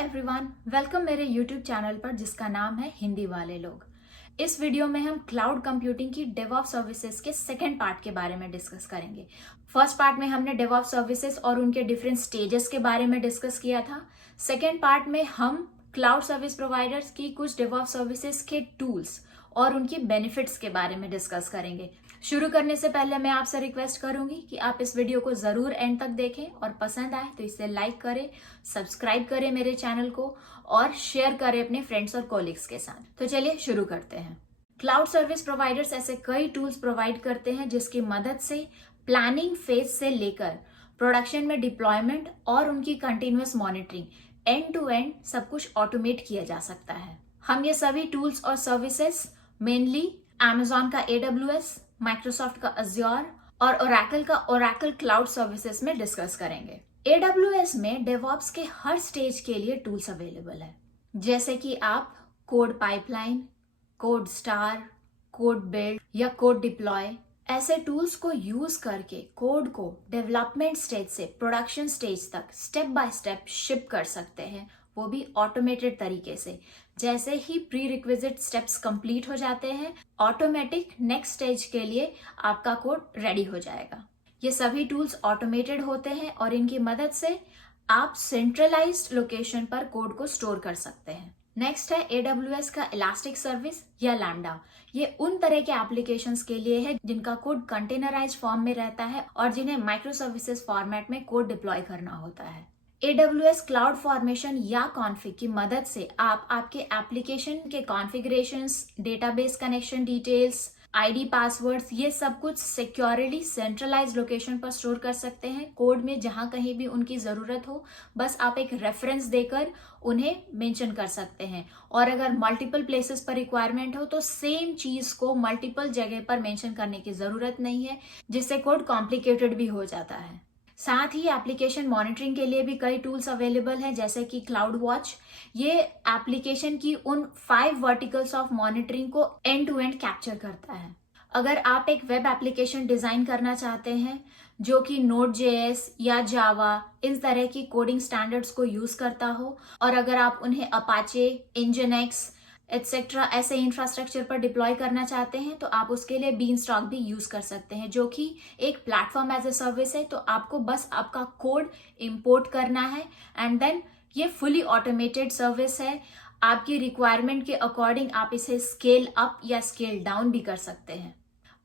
Everyone, welcome मेरे YouTube channel पर जिसका नाम है हिंदी वाले लोग। इस वीडियो में हम क्लाउड कंप्यूटिंग की डेवऑप्स सर्विसेज के सेकंड पार्ट के बारे में डिस्कस करेंगे। फर्स्ट पार्ट में हमने डेवऑप्स सर्विसेज और उनके डिफरेंट स्टेजेस के बारे में डिस्कस किया था। सेकंड पार्ट में हम क्लाउड सर्विस प्रोवाइडर्स की कुछ डेवऑप्स सर्विसेज के टूल्स और उनकी बेनिफिट्स के बारे में डिस्कस करेंगे। शुरू करने से पहले मैं आपसे रिक्वेस्ट करूंगी कि आप इस वीडियो को जरूर एंड तक देखें और पसंद आए तो इसे लाइक करें, सब्सक्राइब करें मेरे चैनल को और शेयर करें अपने फ्रेंड्स और कॉलीग्स के साथ। तो चलिए शुरू करते हैं। क्लाउड सर्विस प्रोवाइडर्स ऐसे कई टूल्स प्रोवाइड करते हैं जिसकी मदद से प्लानिंग फेज से लेकर प्रोडक्शन में डिप्लॉयमेंट और उनकी continuous monitoring end to end सब कुछ ऑटोमेट किया जा सकता है। हम ये सभी टूल्स और सर्विसेज मेनली Amazon का AWS, माइक्रोसॉफ्ट का Azure और Oracle का Oracle क्लाउड सर्विसेज में डिस्कस करेंगे। AWS में डेवऑप्स के हर स्टेज के लिए टूल्स अवेलेबल है, जैसे कि आप code pipeline, code star, code build या कोड डिप्लॉय ऐसे टूल्स को यूज करके कोड को डेवलपमेंट स्टेज से प्रोडक्शन स्टेज तक स्टेप बाय स्टेप शिप कर सकते हैं, वो भी ऑटोमेटेड तरीके से। जैसे ही प्री रिक्विजिट स्टेप्स कंप्लीट हो जाते हैं, ऑटोमेटिक नेक्स्ट स्टेज के लिए आपका कोड रेडी हो जाएगा। ये सभी टूल्स ऑटोमेटेड होते हैं और इनकी मदद से आप सेंट्रलाइज्ड लोकेशन पर कोड को स्टोर कर सकते हैं। नेक्स्ट है AWS का इलास्टिक सर्विस या लैम्डा। ये उन तरह के एप्लीकेशंस के लिए है जिनका कोड कंटेनराइज्ड फॉर्म में रहता है और जिन्हें माइक्रो सर्विसेज फॉर्मेट में कोड डिप्लॉय करना होता है। AWS क्लाउड फॉर्मेशन या कॉन्फ़िग की मदद से आप आपके एप्लीकेशन के configurations, database connection details, ID, passwords, ये सब कुछ सिक्योरली सेंट्रलाइज्ड लोकेशन पर स्टोर कर सकते हैं। कोड में जहां कहीं भी उनकी जरूरत हो, बस आप एक रेफरेंस देकर उन्हें मेंशन कर सकते हैं। और अगर मल्टीपल प्लेसेस पर रिक्वायरमेंट हो तो सेम चीज को मल्टीपल जगह पर मेंशन करने की जरूरत नहीं है, जिससे कोड कॉम्प्लिकेटेड भी हो जाता है। साथ ही एप्लीकेशन मॉनिटरिंग के लिए भी कई टूल्स अवेलेबल हैं, जैसे कि क्लाउड वॉच। ये एप्लीकेशन की उन 5 वर्टिकल्स ऑफ मॉनिटरिंग को एंड टू एंड कैप्चर करता है। अगर आप एक वेब एप्लीकेशन डिजाइन करना चाहते हैं जो कि Node.js या जावा इन तरह की कोडिंग स्टैंडर्ड्स को यूज करता हो, और अगर आप उन्हें अपाचे, Nginx एटसेट्रा ऐसे इंफ्रास्ट्रक्चर पर डिप्लॉय करना चाहते हैं, तो आप उसके लिए बीनस्टॉक भी यूज कर सकते हैं, जो कि एक प्लेटफॉर्म एज ए सर्विस है। तो आपको बस आपका कोड इंपोर्ट करना है एंड देन ये फुली ऑटोमेटेड सर्विस है। आपकी रिक्वायरमेंट के अकॉर्डिंग आप इसे स्केल अप या स्केल डाउन भी कर सकते हैं।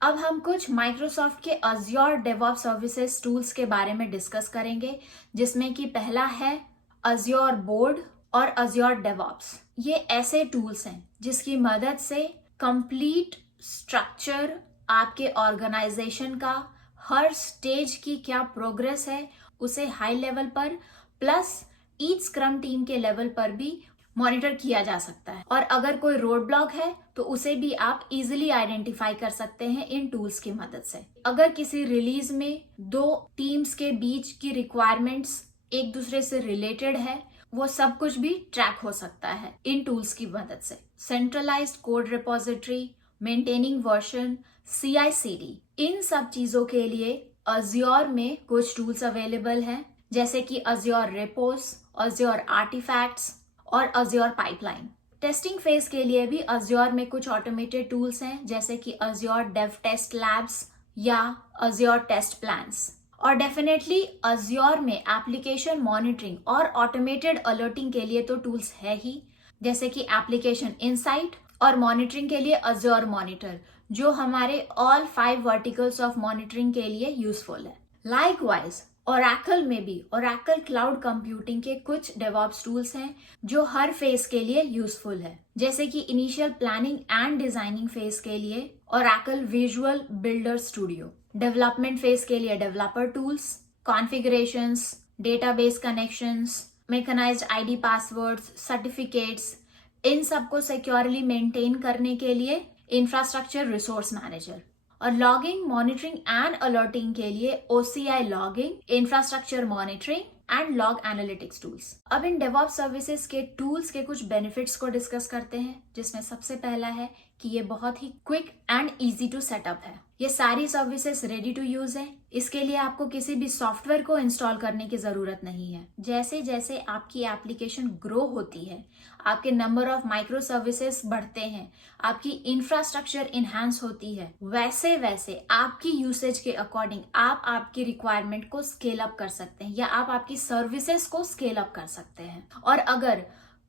अब हम कुछ माइक्रोसॉफ्ट के Azure DevOps सर्विसेज टूल्स के बारे में डिस्कस करेंगे, जिसमें कि पहला है Azure बोर्ड और Azure DevOps। ये ऐसे टूल्स हैं जिसकी मदद से कंप्लीट स्ट्रक्चर आपके ऑर्गेनाइजेशन का, हर स्टेज की क्या प्रोग्रेस है उसे हाई लेवल पर प्लस ईच स्क्रम टीम के लेवल पर भी मॉनिटर किया जा सकता है। और अगर कोई रोड ब्लॉक है तो उसे भी आप इजीली आइडेंटिफाई कर सकते हैं इन टूल्स की मदद से। अगर किसी रिलीज में 2 टीम्स के बीच की रिक्वायरमेंट्स एक दूसरे से रिलेटेड है, वो सब कुछ भी ट्रैक हो सकता है इन टूल्स की मदद से। Centralised code repository, maintaining version, CI/CD, इन सब चीजों के लिए Azure में कुछ टूल्स अवेलेबल हैं, जैसे कि Azure Repos, Azure Artifacts और Azure Pipeline। टेस्टिंग फेज के लिए भी Azure में कुछ ऑटोमेटेड टूल्स हैं, जैसे कि Azure Dev Test Labs या Azure Test Plans। और डेफिनेटली Azure में एप्लीकेशन मॉनिटरिंग और ऑटोमेटेड अलर्टिंग के लिए तो टूल्स है ही, जैसे कि एप्लीकेशन इनसाइट और मॉनिटरिंग के लिए Azure मॉनिटर, जो हमारे ऑल 5 वर्टिकल्स ऑफ मॉनिटरिंग के लिए यूजफुल है। लाइकवाइज Oracle में भी Oracle क्लाउड कंप्यूटिंग के कुछ डेवऑप्स टूल्स हैं जो हर फेज के लिए यूजफुल है, जैसे कि initial planning and designing phase के लिए Oracle visual builder studio, development phase के लिए developer tools, configurations, database connections, mechanized ID, passwords, certificates, इन सबको सिक्योरली मेंटेन करने के लिए इंफ्रास्ट्रक्चर रिसोर्स मैनेजर, और लॉगिंग, मॉनिटरिंग एंड अलर्टिंग के लिए OCI logging, infrastructure monitoring and log analytics tools. अब इन डेवऑप्स सर्विसेज के टूल्स के कुछ बेनिफिट्स को डिस्कस करते हैं, जिसमें सबसे पहला है कि ये बहुत ही quick and easy to setup है। ये सारी सर्विसेज रेडी टू यूज है। इसके लिए आपको किसी भी सॉफ्टवेयर को इंस्टॉल करने की जरूरत नहीं है। जैसे जैसे आपकी एप्लीकेशन ग्रो होती है, आपके नंबर ऑफ माइक्रो सर्विसेज बढ़ते हैं, आपकी इंफ्रास्ट्रक्चर इनहांस होती है, वैसे वैसे आपकी यूसेज के अकॉर्डिंग आप आपकी रिक्वायरमेंट को स्केल अप कर सकते हैं या आप आपकी सर्विसेज को स्केल अप कर सकते हैं। और अगर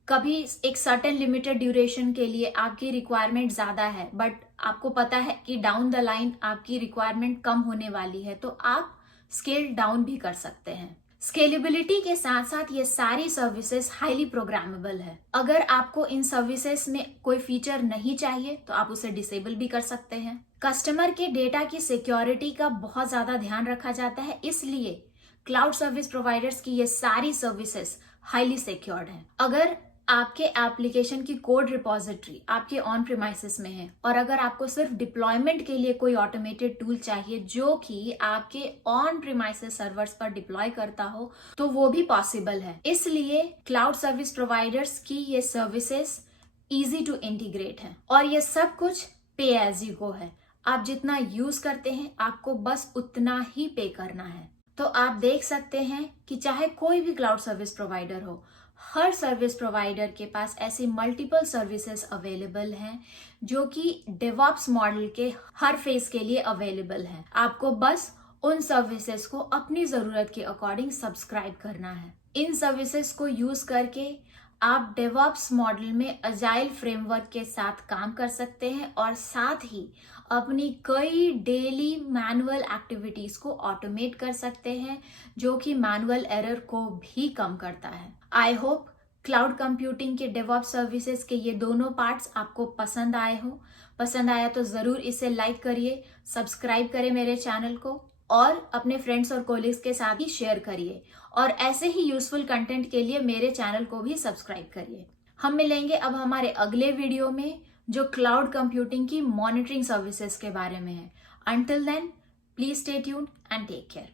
कभी एक सर्टेन लिमिटेड ड्यूरेशन के लिए आपकी रिक्वायरमेंट ज्यादा है बट आपको पता है कि डाउन द लाइन आपकी रिक्वायरमेंट कम होने वाली है, तो आप स्केल डाउन भी कर सकते हैं। स्केलेबिलिटी के साथ साथ ये सारी सर्विसेज हाईली प्रोग्रामेबल है। अगर आपको इन सर्विसेज में कोई फीचर नहीं चाहिए तो आप उसे डिसेबल भी कर सकते हैं। कस्टमर के डेटा की सिक्योरिटी का बहुत ज्यादा ध्यान रखा जाता है, इसलिए क्लाउड सर्विस प्रोवाइडर्स की ये सारी सर्विसेज हाईली सिक्योर्ड है। अगर आपके एप्लीकेशन की कोड रिपोजिटरी आपके ऑन प्रीमाइसेस में है और अगर आपको सिर्फ डिप्लॉयमेंट के लिए कोई ऑटोमेटेड टूल चाहिए जो कि आपके ऑन प्रीमाइसेस सर्वर्स पर डिप्लॉय करता हो, तो वो भी पॉसिबल है। इसलिए क्लाउड सर्विस प्रोवाइडर्स की ये सर्विसेज इजी टू इंटीग्रेट है और ये सब कुछ पे एज यू गो है। आप जितना यूज करते हैं आपको बस उतना ही पे करना है। तो आप देख सकते हैं कि चाहे कोई भी क्लाउड सर्विस प्रोवाइडर हो, हर सर्विस प्रोवाइडर के पास ऐसी मल्टीपल सर्विसेज अवेलेबल हैं जो कि डेवऑप्स मॉडल के हर फेज के लिए अवेलेबल हैं। आपको बस उन सर्विसेज को अपनी जरूरत के अकॉर्डिंग सब्सक्राइब करना है। इन सर्विसेज को यूज करके आप डेवऑप्स मॉडल में अजाइल फ्रेमवर्क के साथ काम कर सकते हैं और साथ ही अपनी कई डेली मैनुअल एक्टिविटीज को ऑटोमेट कर सकते हैं, जो कि मैनुअल एरर को भी कम करता है। आई होप क्लाउड कंप्यूटिंग के डेवऑप्स सर्विसेज के ये दोनों पार्ट्स आपको पसंद आए हो। पसंद आया तो जरूर इसे लाइक करिए, सब्सक्राइब करें मेरे चैनल को और अपने फ्रेंड्स और कोलिग्स के साथ ही शेयर करिए। और ऐसे ही यूजफुल कंटेंट के लिए मेरे चैनल को भी सब्सक्राइब करिए। हम मिलेंगे अब हमारे अगले वीडियो में जो क्लाउड कंप्यूटिंग की मॉनिटरिंग सर्विसेज के बारे में है। Until then, please stay tuned and take care.